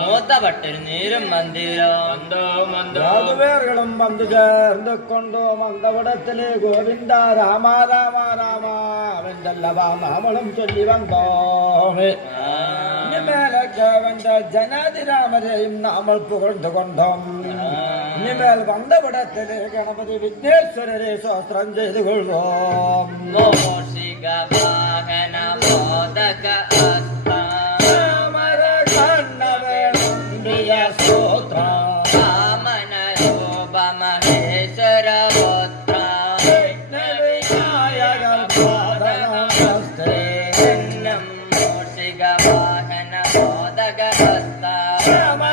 മൂത്തപട്ടൊരു നീരും മന്ദിരം യാതുവേറുകളും വന്നു ചേർന്ന് കൊണ്ടു മന്ദപടത്തിലെ ഗോവിന്ദ രാമ രാമ രാമ അവന്റെ നാമളും ചൊല്ലി വന്നോ മേലൊക്കെ അവന്റെ ജനാതിരാമരെയും നാമൾ പുകഴ്ന്നുകൊണ്ടും ഇനിമേൽ മന്ദപടത്തിലെ ഗണപതി വിഘ്നേശ്വരരെ സ്വസ്ത്രം ചെയ്തു കൊള്ളും Rama